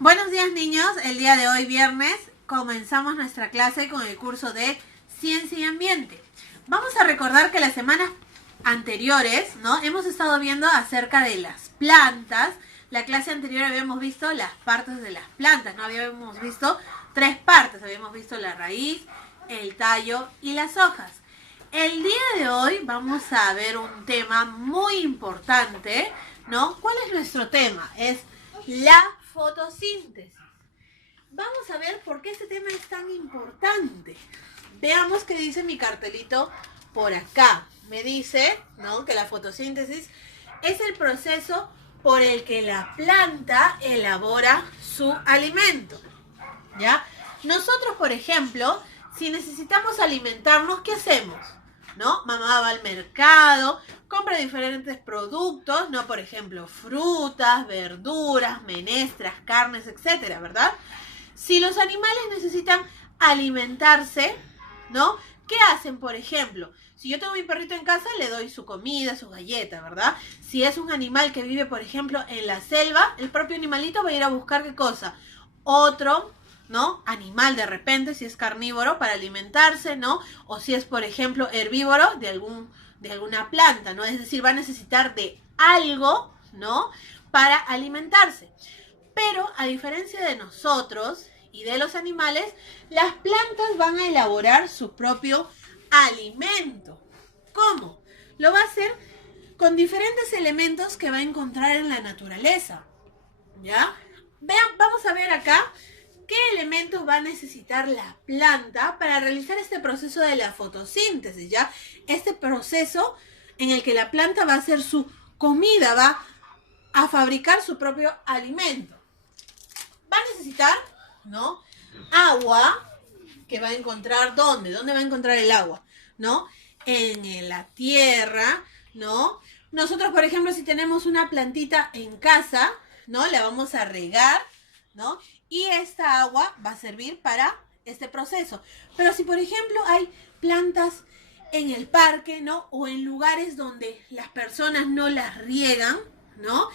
Buenos días, niños. El día de hoy, viernes, comenzamos nuestra clase con el curso de Ciencia y Ambiente. Vamos a recordar que las semanas anteriores, ¿no? Hemos estado viendo acerca de las plantas. La clase anterior habíamos visto las partes de las plantas, ¿no? Habíamos visto 3 partes. Habíamos visto la raíz, el tallo y las hojas. El día de hoy vamos a ver un tema muy importante, ¿no? ¿Cuál es nuestro tema? Es la fotosíntesis. Vamos a ver por qué este tema es tan importante. Veamos qué dice mi cartelito por acá. Me dice, ¿no?, que la fotosíntesis es el proceso por el que la planta elabora su alimento. ¿Ya? Nosotros, por ejemplo, si necesitamos alimentarnos, ¿qué hacemos? ¿No? Mamá va al mercado, compra diferentes productos, ¿no? Por ejemplo, frutas, verduras, menestras, carnes, etcétera, ¿verdad? Si los animales necesitan alimentarse, ¿no? ¿Qué hacen, por ejemplo? Si yo tengo mi perrito en casa, le doy su comida, su galleta, ¿verdad? Si es un animal que vive, por ejemplo, en la selva, el propio animalito va a ir a buscar ¿qué cosa? Otro, ¿no?, animal de repente, si es carnívoro, para alimentarse, ¿no? O si es, por ejemplo, herbívoro de alguna planta, ¿no? Es decir, va a necesitar de algo, ¿no?, para alimentarse. Pero a diferencia de nosotros y de los animales, las plantas van a elaborar su propio alimento. ¿Cómo? Lo va a hacer con diferentes elementos que va a encontrar en la naturaleza. ¿Ya? Vean, vamos a ver acá qué elementos va a necesitar la planta para realizar este proceso de la fotosíntesis, ¿ya? Este proceso en el que la planta va a hacer su comida, va a fabricar su propio alimento. Va a necesitar, ¿no?, agua, que va a encontrar ¿dónde? ¿Dónde va a encontrar el agua? ¿No? En la tierra, ¿no? Nosotros, por ejemplo, si tenemos una plantita en casa, ¿no?, la vamos a regar, ¿no? Y esta agua va a servir para este proceso. Pero si, por ejemplo, hay plantas en el parque, ¿no?, o en lugares donde las personas no las riegan, ¿no?,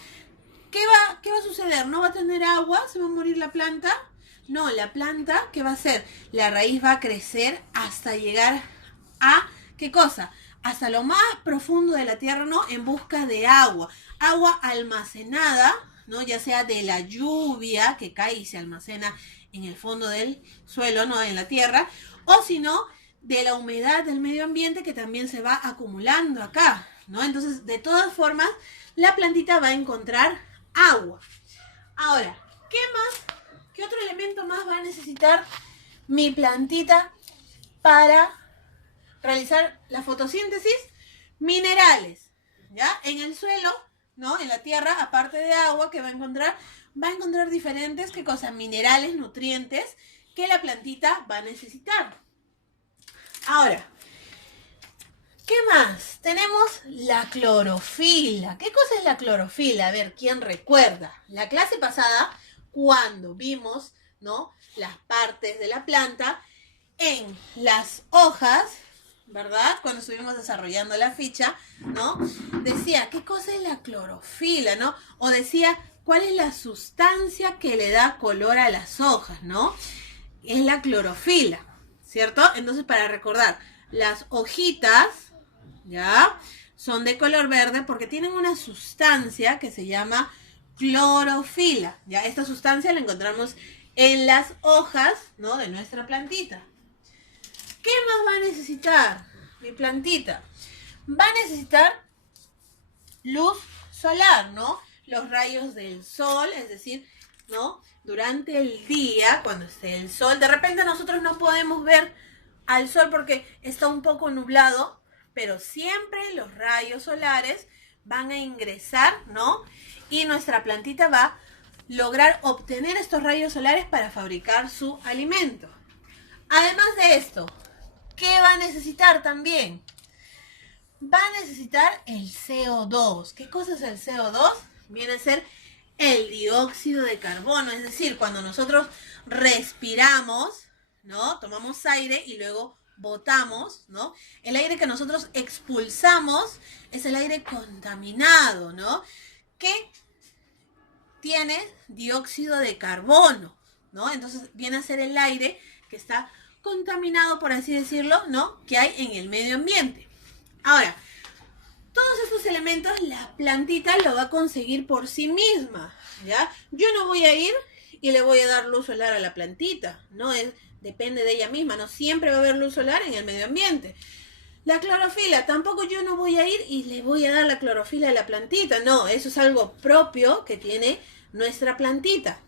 ¿qué va a suceder? ¿No va a tener agua? ¿Se va a morir la planta? No, la planta, ¿qué va a hacer? La raíz va a crecer hasta llegar a, ¿qué cosa? Hasta lo más profundo de la tierra, ¿no?, en busca de agua. Agua almacenada, ¿no?, ya sea de la lluvia que cae y se almacena en el fondo del suelo, ¿no?, en la tierra, o si no, de la humedad del medio ambiente que también se va acumulando acá, ¿no? Entonces, de todas formas, la plantita va a encontrar agua. Ahora, ¿qué más? ¿Qué otro elemento más va a necesitar mi plantita para realizar la fotosíntesis? Minerales, ¿ya? En el suelo, ¿no?, en la tierra, aparte de agua que va a encontrar diferentes, ¿qué cosa? Minerales, nutrientes que la plantita va a necesitar. Ahora, ¿qué más? Tenemos la clorofila. ¿Qué cosa es la clorofila? A ver, ¿quién recuerda? La clase pasada, cuando vimos, ¿no?, las partes de la planta, en las hojas, ¿verdad? Cuando estuvimos desarrollando la ficha, ¿no?, decía, ¿qué cosa es la clorofila, no? O decía, ¿cuál es la sustancia que le da color a las hojas, no? Es la clorofila, ¿cierto? Entonces, para recordar, las hojitas, ¿ya?, son de color verde porque tienen una sustancia que se llama clorofila. Ya, esta sustancia la encontramos en las hojas, ¿no?, de nuestra plantita. ¿Qué más va a necesitar mi plantita? Va a necesitar luz solar, ¿no? Los rayos del sol, es decir, ¿no?, durante el día, cuando esté el sol, de repente nosotros no podemos ver al sol porque está un poco nublado, pero siempre los rayos solares van a ingresar, ¿no? Y nuestra plantita va a lograr obtener estos rayos solares para fabricar su alimento. Además de esto, ¿qué va a necesitar también? Va a necesitar el CO2. ¿Qué cosa es el CO2? Viene a ser el dióxido de carbono, es decir, cuando nosotros respiramos, ¿no?, tomamos aire y luego botamos, ¿no? El aire que nosotros expulsamos es el aire contaminado, ¿no?, que tiene dióxido de carbono, ¿no? Entonces viene a ser el aire que está contaminado, por así decirlo, ¿no? Que hay en el medio ambiente. Ahora, todos estos elementos la plantita lo va a conseguir por sí misma, ¿ya? Yo no voy a ir y le voy a dar luz solar a la plantita, ¿no? Depende de ella misma, no siempre va a haber luz solar en el medio ambiente. La clorofila, tampoco yo no voy a ir y le voy a dar la clorofila a la plantita, no, eso es algo propio que tiene nuestra plantita,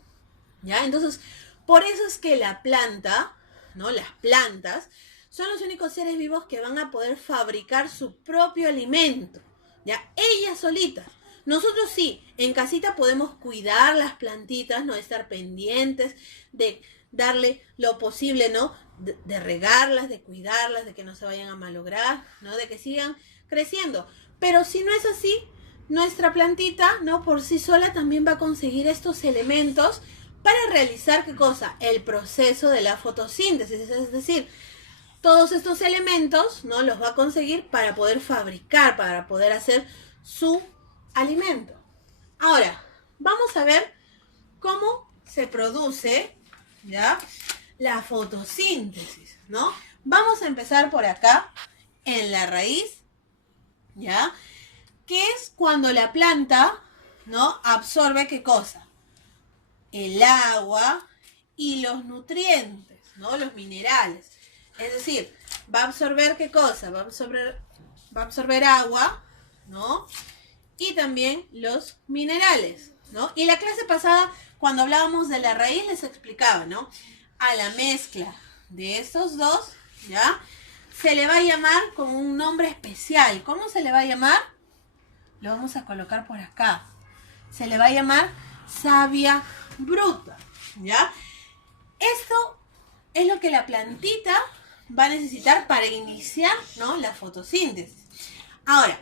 ¿ya? Entonces, por eso es que la planta, ¿no? Las plantas son los únicos seres vivos que van a poder fabricar su propio alimento, ¿ya? Ellas solitas. Nosotros sí, en casita podemos cuidar las plantitas, ¿no? Estar pendientes de darle lo posible, ¿no? De regarlas, de cuidarlas, de que no se vayan a malograr, ¿no? De que sigan creciendo. Pero si no es así, nuestra plantita, ¿no? Por sí sola también va a conseguir estos elementos para realizar, ¿qué cosa? El proceso de la fotosíntesis, es decir, todos estos elementos, ¿no? Los va a conseguir para poder fabricar, para poder hacer su alimento. Ahora, vamos a ver cómo se produce, ¿ya? La fotosíntesis, ¿no? Vamos a empezar por acá, en la raíz, ¿ya? Que es cuando la planta, ¿no? Absorbe, ¿qué cosa? El agua y los nutrientes, ¿no? Los minerales. Es decir, va a absorber, ¿qué cosa? Va a absorber agua, ¿no? Y también los minerales, ¿no? Y la clase pasada, cuando hablábamos de la raíz, les explicaba, ¿no? A la mezcla de estos dos, ¿ya? Se le va a llamar con un nombre especial. ¿Cómo se le va a llamar? Lo vamos a colocar por acá. Se le va a llamar savia bruta, ¿ya? Esto es lo que la plantita va a necesitar para iniciar, ¿no? La fotosíntesis. Ahora,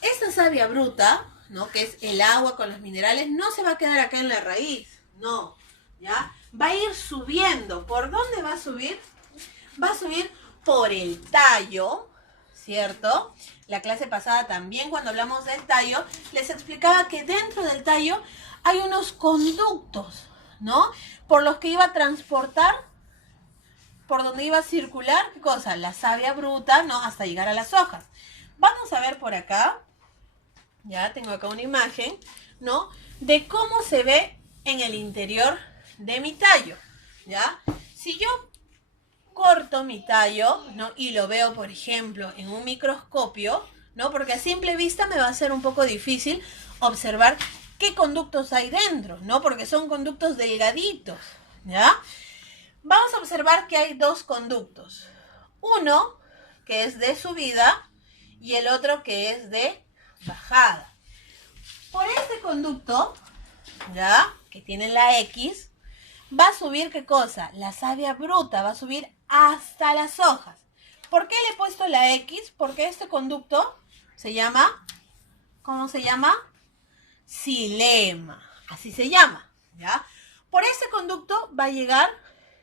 esta savia bruta, ¿no? Que es el agua con los minerales, no se va a quedar acá en la raíz, no, ¿ya? Va a ir subiendo. ¿Por dónde va a subir? Va a subir por el tallo, ¿cierto? La clase pasada también, cuando hablamos del tallo, les explicaba que dentro del tallo hay unos conductos, ¿no? Por los que iba a transportar, por donde iba a circular, ¿qué cosa? La savia bruta, ¿no? Hasta llegar a las hojas. Vamos a ver por acá, ya tengo acá una imagen, ¿no? De cómo se ve en el interior de mi tallo, ¿ya? Si yo corto mi tallo, ¿no? Y lo veo, por ejemplo, en un microscopio, ¿no? Porque a simple vista me va a ser un poco difícil observar qué conductos hay dentro, ¿no? Porque son conductos delgaditos, ¿ya? Vamos a observar que hay dos conductos. Uno que es de subida y el otro que es de bajada. Por este conducto, ¿ya? Que tiene la X, va a subir, ¿qué cosa? La savia bruta, va a subir hasta las hojas. ¿Por qué le he puesto la X? Porque este conducto se llama, ¿cómo se llama? Xilema, así se llama, ¿ya? Por este conducto va a llegar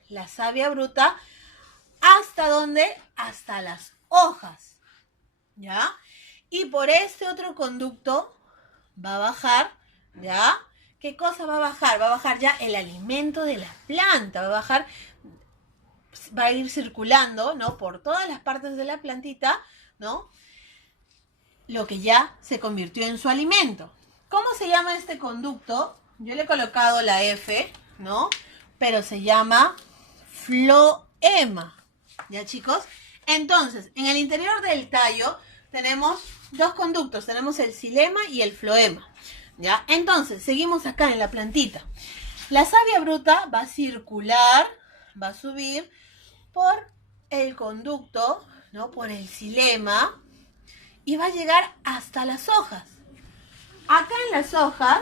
la savia bruta, ¿hasta dónde? Hasta las hojas, ¿ya? Y por este otro conducto va a bajar, ¿ya? ¿Qué cosa va a bajar? Va a bajar ya el alimento de la planta, va a bajar, va a ir circulando, ¿no? Por todas las partes de la plantita, ¿no? Lo que ya se convirtió en su alimento. ¿Cómo se llama este conducto? Yo le he colocado la F, ¿no? Pero se llama floema, ¿ya, chicos? Entonces, en el interior del tallo tenemos dos conductos, tenemos el xilema y el floema, ¿ya? Entonces, seguimos acá en la plantita. La savia bruta va a circular, va a subir por el conducto, ¿no? Por el xilema y va a llegar hasta las hojas. Acá en las hojas,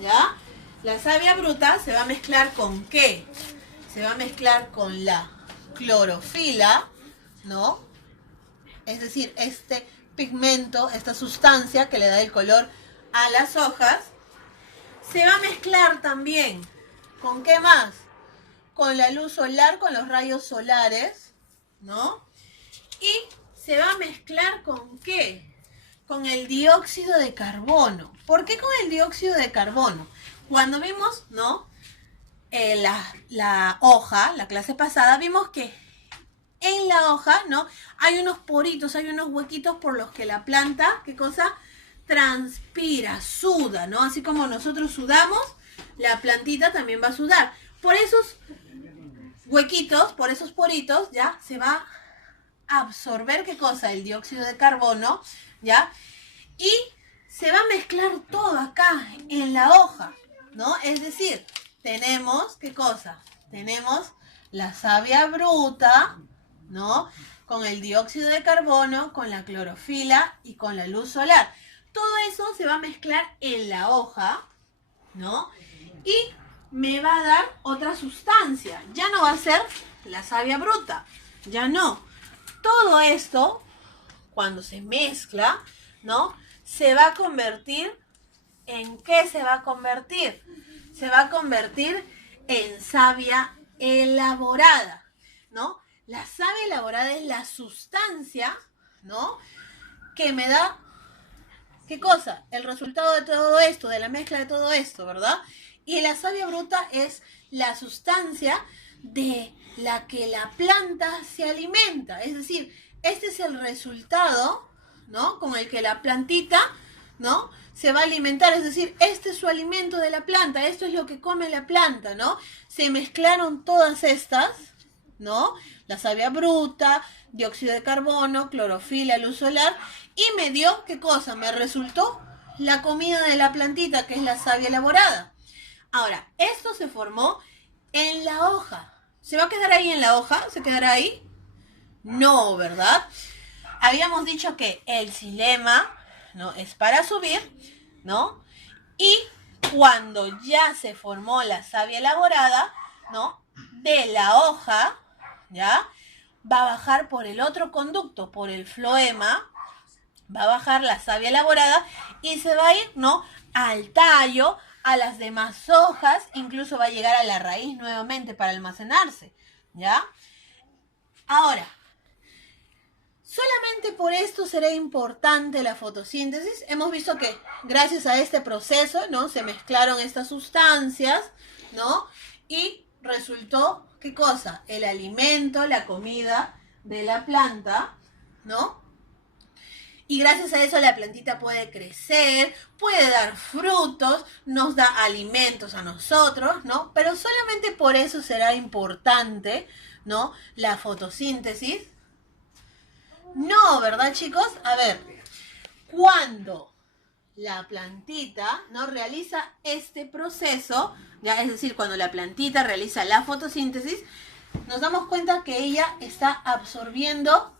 ¿ya? La savia bruta se va a mezclar ¿con qué? Se va a mezclar con la clorofila, ¿no? Es decir, este pigmento, esta sustancia que le da el color a las hojas. Se va a mezclar también ¿con qué más? Con la luz solar, con los rayos solares, ¿no? Y se va a mezclar ¿con qué? Con el dióxido de carbono. ¿Por qué con el dióxido de carbono? Cuando vimos, ¿no? La hoja, la clase pasada, vimos que en la hoja, ¿no? Hay unos poritos, hay unos huequitos por los que la planta, ¿qué cosa? Transpira, suda, ¿no? Así como nosotros sudamos, la plantita también va a sudar. Por esos huequitos, por esos poritos, ya se va a absorber, ¿qué cosa? El dióxido de carbono, ¿ya? Y se va a mezclar todo acá en la hoja, ¿no? Es decir, tenemos, ¿qué cosa? Tenemos la savia bruta, ¿no? Con el dióxido de carbono, con la clorofila y con la luz solar. Todo eso se va a mezclar en la hoja, ¿no? Y me va a dar otra sustancia. Ya no va a ser la savia bruta, ya no. Todo esto, cuando se mezcla, ¿no? Se va a convertir, ¿en qué se va a convertir? Se va a convertir en savia elaborada, ¿no? La savia elaborada es la sustancia, ¿no? Que me da, ¿qué cosa? El resultado de todo esto, de la mezcla de todo esto, ¿verdad? Y la savia bruta es la sustancia de la que la planta se alimenta. Es decir, este es el resultado, ¿no? Con el que la plantita, ¿no? Se va a alimentar. Es decir, este es su alimento de la planta. Esto es lo que come la planta, ¿no? Se mezclaron todas estas, ¿no? La savia bruta, dióxido de carbono, clorofila, luz solar. Y me dio, ¿qué cosa? Me resultó la comida de la plantita, que es la savia elaborada. Ahora, esto se formó en la hoja. ¿Se va a quedar ahí en la hoja? ¿Se quedará ahí? No, ¿verdad? Habíamos dicho que el xilema, ¿no? Es para subir, ¿no? Y cuando ya se formó la savia elaborada, ¿no? De la hoja, ¿ya? Va a bajar por el otro conducto, por el floema, va a bajar la savia elaborada y se va a ir, ¿no? Al tallo, a las demás hojas, incluso va a llegar a la raíz nuevamente para almacenarse, ¿ya? Ahora, solamente por esto será importante la fotosíntesis. Hemos visto que gracias a este proceso, ¿no? Se mezclaron estas sustancias, ¿no? Y resultó, ¿qué cosa? El alimento, la comida de la planta, ¿no? Y gracias a eso la plantita puede crecer, puede dar frutos, nos da alimentos a nosotros, ¿no? Pero solamente por eso será importante, ¿no? La fotosíntesis. No, ¿verdad, chicos? A ver, cuando la plantita, ¿no? Realiza este proceso, ya, es decir, cuando la plantita realiza la fotosíntesis, nos damos cuenta que ella está absorbiendo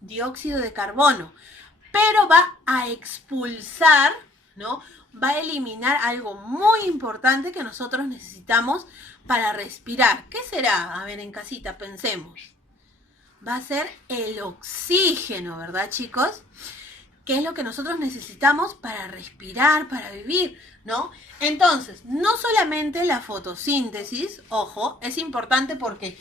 dióxido de carbono, pero va a expulsar, ¿no? Va a eliminar algo muy importante que nosotros necesitamos para respirar. ¿Qué será? A ver, en casita, pensemos. Va a ser el oxígeno, ¿verdad, chicos? ¿Qué es lo que nosotros necesitamos para respirar, para vivir, ¿no? Entonces, no solamente la fotosíntesis, ojo, es importante porque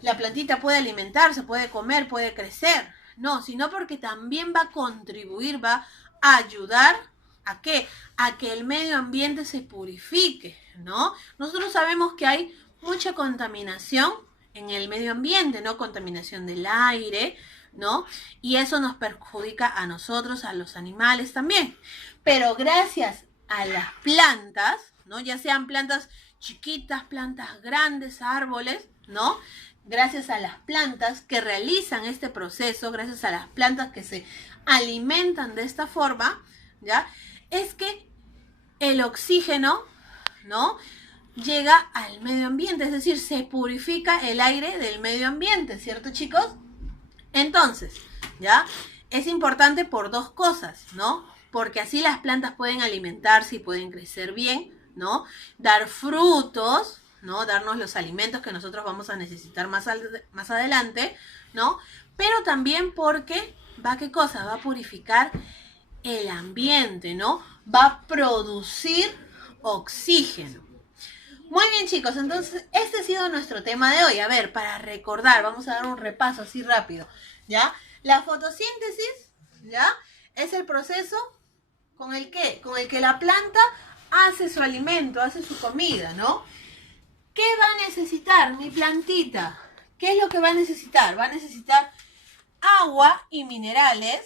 la plantita puede alimentarse, puede comer, puede crecer, no, sino porque también va a contribuir, va a ayudar ¿a qué? A que el medio ambiente se purifique, ¿no? Nosotros sabemos que hay mucha contaminación en el medio ambiente, ¿no? Contaminación del aire, ¿no? Y eso nos perjudica a nosotros, a los animales también. Pero gracias a las plantas, ¿no? Ya sean plantas chiquitas, plantas grandes, árboles, ¿no? Gracias a las plantas que realizan este proceso, gracias a las plantas que se alimentan de esta forma, ¿ya? Es que el oxígeno, ¿no? Llega al medio ambiente, es decir, se purifica el aire del medio ambiente, ¿cierto, chicos? Entonces, ¿ya? Es importante por dos cosas, ¿no? Porque así las plantas pueden alimentarse y pueden crecer bien, ¿no? Dar frutos, ¿no? Darnos los alimentos que nosotros vamos a necesitar más adelante, ¿no? Pero también porque va, ¿qué cosa? Va a purificar el ambiente, ¿no? Va a producir oxígeno. Muy bien, chicos, entonces este ha sido nuestro tema de hoy. A ver, para recordar, vamos a dar un repaso así rápido, ¿ya? La fotosíntesis, ¿ya? Es el proceso con el que la planta hace su alimento, hace su comida, ¿no? ¿Qué va a necesitar mi plantita? ¿Qué es lo que va a necesitar? Va a necesitar agua y minerales,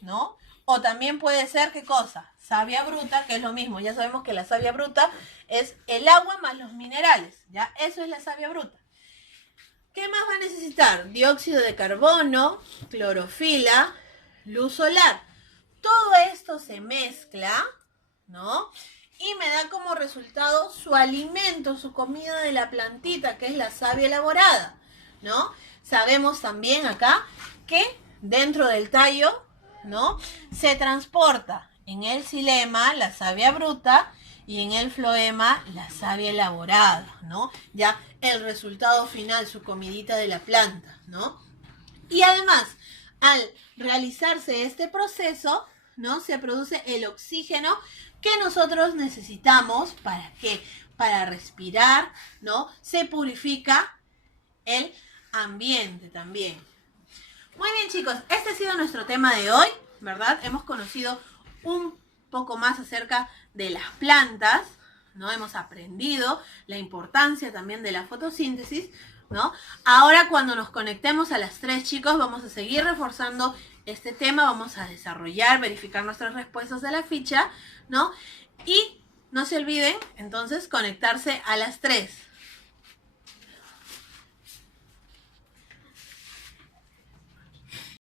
¿no? O también puede ser, ¿qué cosa? Savia bruta, que es lo mismo. Ya sabemos que la savia bruta es el agua más los minerales, ¿ya? Eso es la savia bruta. ¿Qué más va a necesitar? Dióxido de carbono, clorofila, luz solar. Todo esto se mezcla, ¿no? Y me da como resultado su alimento, su comida de la plantita, que es la savia elaborada, ¿no? Sabemos también acá que dentro del tallo, ¿no? Se transporta en el xilema la savia bruta y en el floema la savia elaborada, ¿no? Ya el resultado final, su comidita de la planta, ¿no? Y además, al realizarse este proceso, ¿no? Se produce el oxígeno que nosotros necesitamos. ¿Para qué? Para respirar, ¿no? Se purifica el ambiente también. Muy bien, chicos, este ha sido nuestro tema de hoy, ¿verdad? Hemos conocido un poco más acerca de las plantas, ¿no? Hemos aprendido la importancia también de la fotosíntesis, ¿no? Ahora cuando nos conectemos a las 3, chicos, vamos a seguir reforzando este tema, vamos a desarrollar, verificar nuestras respuestas de la ficha, ¿no? Y no se olviden, entonces, conectarse a las 3.